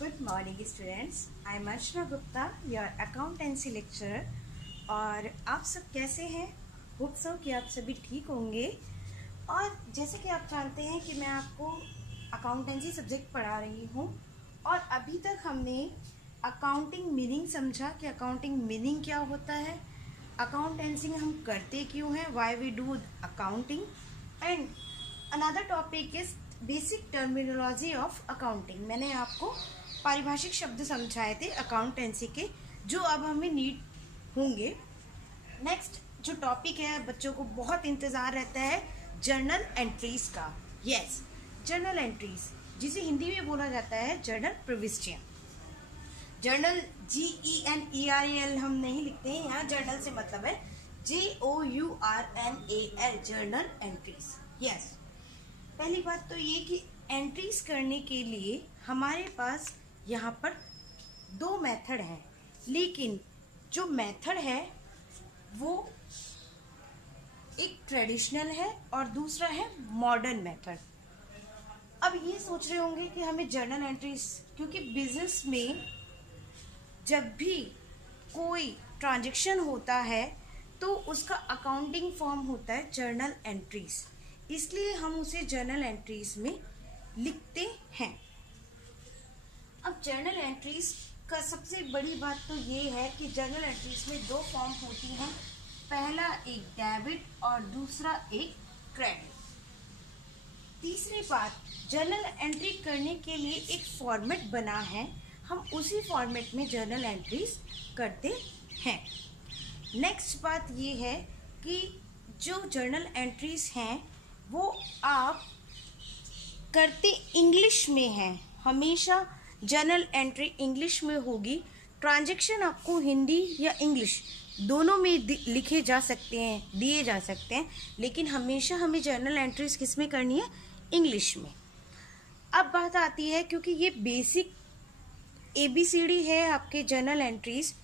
Good morning students. I am Archana Gupta, your accountancy lecturer. और आप सब कैसे हैं? होप सो कि आप सभी ठीक होंगे। और जैसे कि आप जानते हैं कि मैं आपको अकाउंटेंसी सब्जेक्ट पढ़ा रही हूँ और अभी तक हमने अकाउंटिंग मीनिंग समझा कि अकाउंटिंग मीनिंग क्या होता है, अकाउंटेंसी हम करते क्यों हैं, why we do accounting, and another topic is basic terminology of accounting. मैंने आपको पारिभाषिक शब्द समझाए थे अकाउंटेंसी के, जो अब हमें नीड होंगे। नेक्स्ट जो टॉपिक है, बच्चों को बहुत इंतज़ार रहता है जर्नल एंट्रीज का। यस, जर्नल एंट्रीज, जिसे हिंदी में बोला जाता है जर्नल प्रविष्टियाँ। जर्नल GENERAL हम नहीं लिखते हैं, यहाँ जर्नल से मतलब है JOURNAL, जर्नल एंट्रीज। यस, पहली बात तो ये कि एंट्रीज करने के लिए हमारे पास यहाँ पर दो मेथड हैं, लेकिन जो मेथड है वो एक ट्रेडिशनल है और दूसरा है मॉडर्न मेथड। अब ये सोच रहे होंगे कि हमें जर्नल एंट्रीज, क्योंकि बिजनेस में जब भी कोई ट्रांजैक्शन होता है तो उसका अकाउंटिंग फॉर्म होता है जर्नल एंट्रीज, इसलिए हम उसे जर्नल एंट्रीज में लिखते हैं। अब जर्नल एंट्रीज का सबसे बड़ी बात तो ये है कि जर्नल एंट्रीज में दो फॉर्म होती हैं, पहला एक डेबिट और दूसरा एक क्रेडिट। तीसरी बात, जर्नल एंट्री करने के लिए एक फॉर्मेट बना है, हम उसी फॉर्मेट में जर्नल एंट्रीज करते हैं। नेक्स्ट बात ये है कि जो जर्नल एंट्रीज हैं वो आप करते इंग्लिश में हैं, हमेशा जर्नल एंट्री इंग्लिश में होगी। ट्रांजैक्शन आपको हिंदी या इंग्लिश दोनों में लिखे जा सकते हैं, दिए जा सकते हैं, लेकिन हमेशा हमें जर्नल एंट्रीज किस में करनी है? इंग्लिश में। अब बात आती है, क्योंकि ये बेसिक ABCD है आपके जर्नल एंट्रीज,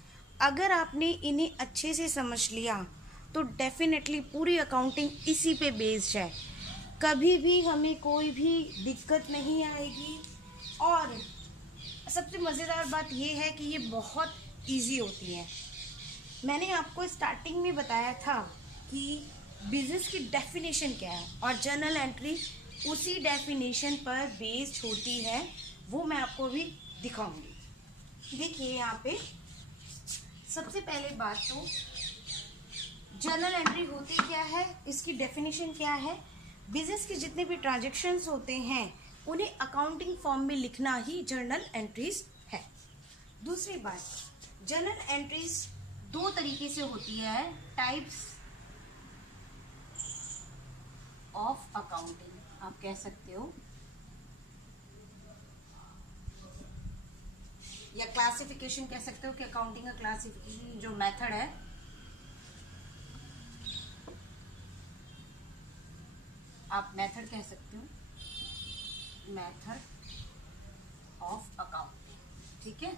अगर आपने इन्हें अच्छे से समझ लिया तो डेफिनेटली पूरी अकाउंटिंग इसी पे बेस्ड है, कभी भी हमें कोई भी दिक्कत नहीं आएगी। और सबसे मज़ेदार बात यह है कि ये बहुत इजी होती है। मैंने आपको स्टार्टिंग में बताया था कि बिजनेस की डेफिनेशन क्या है और जर्नल एंट्री उसी डेफिनेशन पर बेस्ड होती है, वो मैं आपको अभी दिखाऊंगी। देखिए यहाँ पे सबसे पहले बात तो जर्नल एंट्री होती क्या है, इसकी डेफिनेशन क्या है। बिजनेस के जितने भी ट्रांजैक्शंस होते हैं उन्हें अकाउंटिंग फॉर्म में लिखना ही जर्नल एंट्रीज है। दूसरी बात, जर्नल एंट्रीज दो तरीके से होती है, टाइप्स ऑफ अकाउंटिंग आप कह सकते हो, या क्लासिफिकेशन कह सकते हो कि अकाउंटिंग का क्लासिफिकेशन जो मेथड है, आप मेथड कह सकते हो, मेथड ऑफ अकाउंटिंग। ठीक है,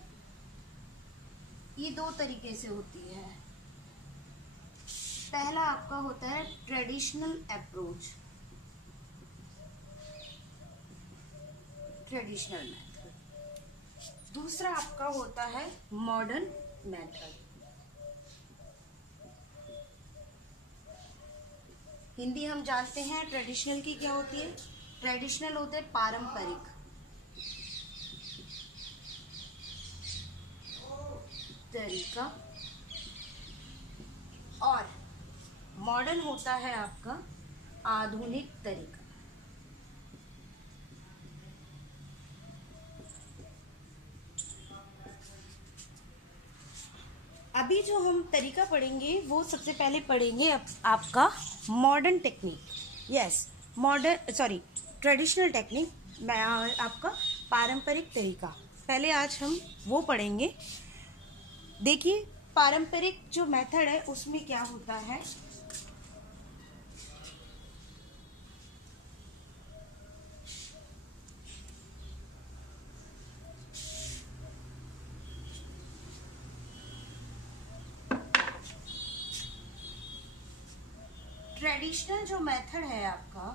ये दो तरीके से होती है। पहला आपका होता है ट्रेडिशनल अप्रोच, ट्रेडिशनल मेथड। दूसरा आपका होता है मॉडर्न मेथड। हिंदी हम जानते हैं ट्रेडिशनल की क्या होती है, ट्रेडिशनल होते हैं पारंपरिक तरीका, और मॉडर्न होता है आपका आधुनिक तरीका। अभी जो हम तरीका पढ़ेंगे वो सबसे पहले पढ़ेंगे आपका modern technique. Yes, traditional technique, मैं आपका पारंपरिक तरीका, पहले आज हम वो पढ़ेंगे। देखिए पारंपरिक जो मेथड है उसमें क्या होता है, ट्रेडिशनल जो मेथड है आपका,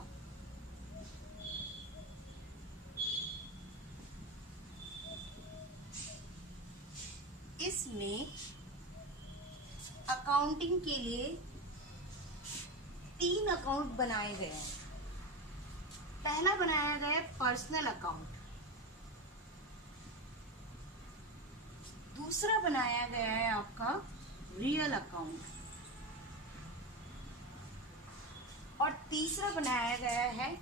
इसमें अकाउंटिंग के लिए 3 अकाउंट बनाए गए हैं। पहला बनाया गया है पर्सनल अकाउंट, दूसरा बनाया गया है आपका रियल अकाउंट, और तीसरा बनाया गया है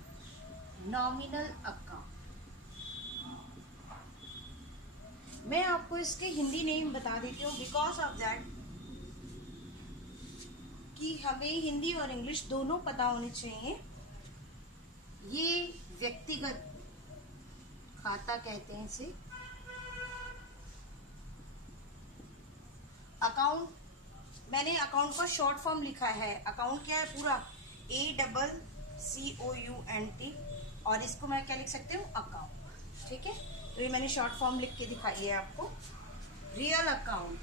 नॉमिनल अकाउंट। मैं आपको इसके हिंदी नेम बता देती हूँ बिकॉज ऑफ दैट कि हमें हिंदी और इंग्लिश दोनों पता होने चाहिए। ये व्यक्तिगत खाता कहते हैं इसे। अकाउंट, मैंने अकाउंट का शॉर्ट फॉर्म लिखा है। अकाउंट क्या है पूरा, ACCOUNT, और इसको मैं क्या लिख सकती हूँ, अकाउंट। ठीक है, तो ये मैंने शॉर्ट फॉर्म लिख के दिखाई है आपको। रियल अकाउंट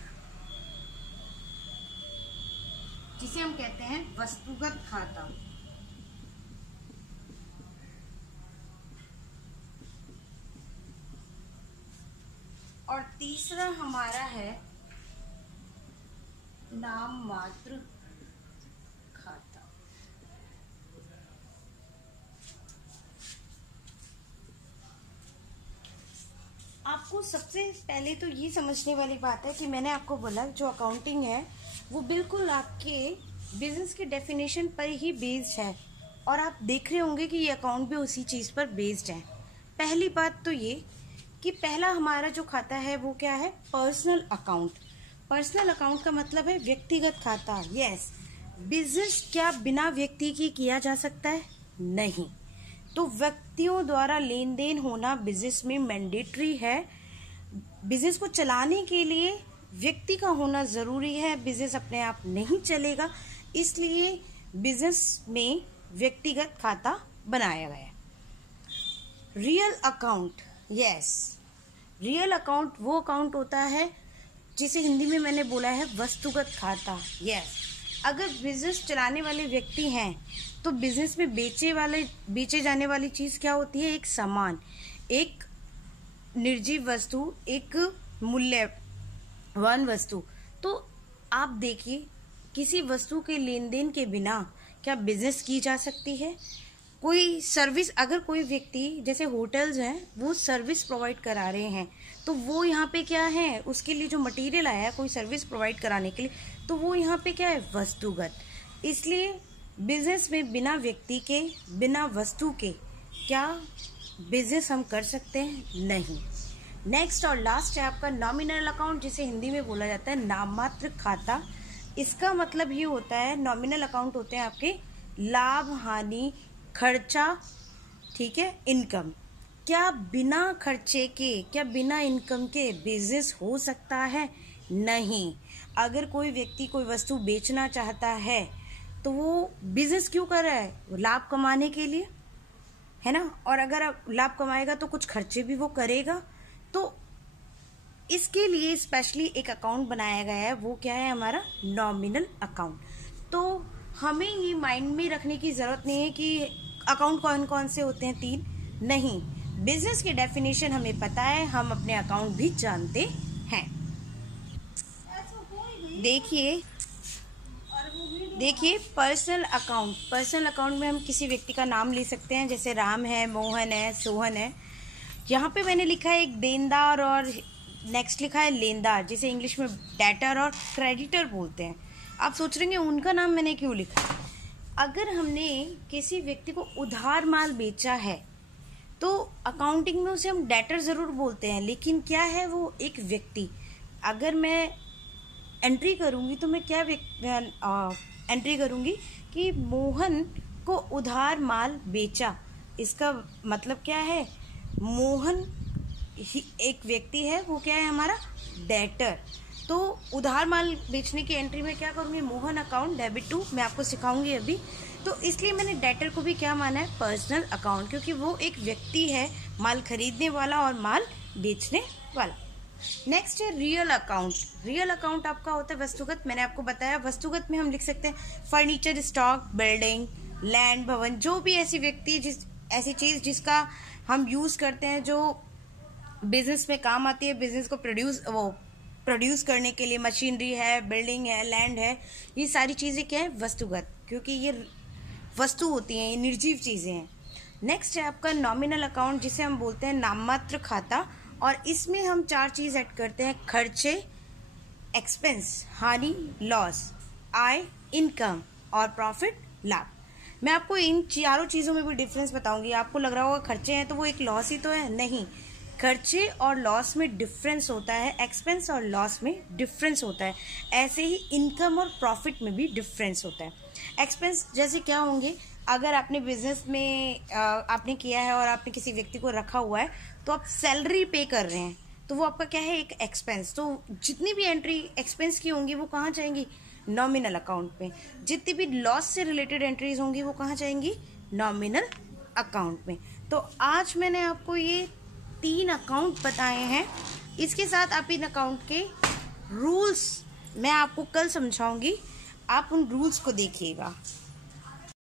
जिसे हम कहते हैं वस्तुगत खाता। और तीसरा हमारा है नाम मात्र खाता। आपको सबसे पहले तो ये समझने वाली बात है कि मैंने आपको बोला जो अकाउंटिंग है वो बिल्कुल आपके बिजनेस के डेफिनेशन पर ही बेस्ड है, और आप देख रहे होंगे कि ये अकाउंट भी उसी चीज़ पर बेस्ड है। पहली बात तो ये कि पहला हमारा जो खाता है वो क्या है, पर्सनल अकाउंट। पर्सनल अकाउंट का मतलब है व्यक्तिगत खाता। यस, बिजनेस क्या बिना व्यक्ति की किया जा सकता है? नहीं। तो व्यक्तियों द्वारा लेन देन होना बिजनेस में मैंडेटरी है। बिजनेस को चलाने के लिए व्यक्ति का होना जरूरी है, बिजनेस अपने आप नहीं चलेगा, इसलिए बिजनेस में व्यक्तिगत खाता बनाया गया। Real account, yes, real account वो अकाउंट होता है जिसे हिंदी में मैंने बोला है वस्तुगत खाता। यस, अगर बिजनेस चलाने वाले व्यक्ति हैं तो बिजनेस में बेचे जाने वाली चीज क्या होती है, एक सामान, एक निर्जीव वस्तु, एक मूल्यवान वस्तु। तो आप देखिए किसी वस्तु के लेन देन के बिना क्या बिजनेस की जा सकती है? कोई सर्विस, अगर कोई व्यक्ति, जैसे होटल्स हैं वो सर्विस प्रोवाइड करा रहे हैं, तो वो यहाँ पे क्या है, उसके लिए जो मटेरियल आया है कोई सर्विस प्रोवाइड कराने के लिए, तो वो यहाँ पे क्या है, वस्तुगत। इसलिए बिजनेस में बिना व्यक्ति के, बिना वस्तु के क्या बिजनेस हम कर सकते हैं? नहीं। नेक्स्ट और लास्ट है आपका नॉमिनल अकाउंट, जिसे हिंदी में बोला जाता है नाममात्र खाता। इसका मतलब ये होता है, नॉमिनल अकाउंट होते हैं आपके लाभ, हानि, खर्चा, ठीक है, इनकम। क्या बिना खर्चे के, क्या बिना इनकम के बिजनेस हो सकता है? नहीं। अगर कोई व्यक्ति कोई वस्तु बेचना चाहता है तो वो बिजनेस क्यों कर रहा है? लाभ कमाने के लिए, है ना। और अगर लाभ कमाएगा तो कुछ खर्चे भी वो करेगा, तो इसके लिए स्पेशली एक अकाउंट बनाया गया है, वो क्या है, हमारा नॉमिनल अकाउंट। तो हमें ये माइंड में रखने की जरूरत नहीं है कि अकाउंट कौन कौन से होते हैं, 3 नहीं। बिजनेस की डेफिनेशन हमें पता है, हम अपने अकाउंट भी जानते हैं। देखिए पर्सनल अकाउंट में हम किसी व्यक्ति का नाम ले सकते हैं, जैसे राम है, मोहन है, सोहन है। यहाँ पे मैंने लिखा है एक देनदार और नेक्स्ट लिखा है लेनदार, जिसे इंग्लिश में डेटर और क्रेडिटर बोलते हैं। आप सोच रहे हैं उनका नाम मैंने क्यों लिखा। अगर हमने किसी व्यक्ति को उधार माल बेचा है तो अकाउंटिंग में उसे हम डेटर ज़रूर बोलते हैं, लेकिन क्या है वो एक व्यक्ति। अगर मैं एंट्री करूँगी तो मैं क्या एंट्री करूँगी कि मोहन को उधार माल बेचा। इसका मतलब क्या है, मोहन ही एक व्यक्ति है, वो क्या है हमारा डेटर। तो उधार माल बेचने की एंट्री में क्या करूँगी, मोहन अकाउंट डेबिट टू, मैं आपको सिखाऊंगी अभी। तो इसलिए मैंने डेटर को भी क्या माना है, पर्सनल अकाउंट, क्योंकि वो एक व्यक्ति है, माल खरीदने वाला और माल बेचने वाला। नेक्स्ट है रियल अकाउंट। रियल अकाउंट आपका होता है वस्तुगत। मैंने आपको बताया वस्तुगत में हम लिख सकते हैं फर्नीचर, स्टॉक, बिल्डिंग, लैंड, भवन, जो भी ऐसी व्यक्ति ऐसी चीज़ जिसका हम यूज़ करते हैं, जो बिजनेस में काम आती है, बिजनेस को प्रोड्यूस करने के लिए मशीनरी है, बिल्डिंग है, लैंड है, ये सारी चीज़ें क्या है, वस्तुगत, क्योंकि ये वस्तु होती हैं, ये निर्जीव चीज़ें हैं। नेक्स्ट है आपका नॉमिनल अकाउंट, जिसे हम बोलते हैं नाममात्र खाता, और इसमें हम 4 चीज़ ऐड करते हैं: खर्चे, एक्सपेंस, हानि, लॉस, आय, इनकम, और प्रॉफिट, लाभ। मैं आपको इन चारों चीज़ों में भी डिफरेंस बताऊंगी। आपको लग रहा होगा खर्चे हैं तो वो एक लॉस ही तो है, नहीं, खर्चे और लॉस में डिफरेंस होता है, एक्सपेंस और लॉस में डिफरेंस होता है। ऐसे ही इनकम और प्रॉफिट में भी डिफरेंस होता है। एक्सपेंस जैसे क्या होंगे, अगर आपने बिजनेस में आपने किया है और आपने किसी व्यक्ति को रखा हुआ है, तो आप सैलरी पे कर रहे हैं, तो वो आपका क्या है, एक एक्सपेंस। तो जितनी भी एंट्री एक्सपेंस की होंगी वो कहाँ जाएंगी, नॉमिनल अकाउंट में। जितनी भी लॉस से रिलेटेड एंट्रीज होंगी वो कहाँ जाएंगी, नॉमिनल अकाउंट में। तो आज मैंने आपको ये 3 अकाउंट बताए हैं। इसके साथ आप इन अकाउंट के रूल्स मैं आपको कल समझाऊंगी, आप उन रूल्स को देखिएगा।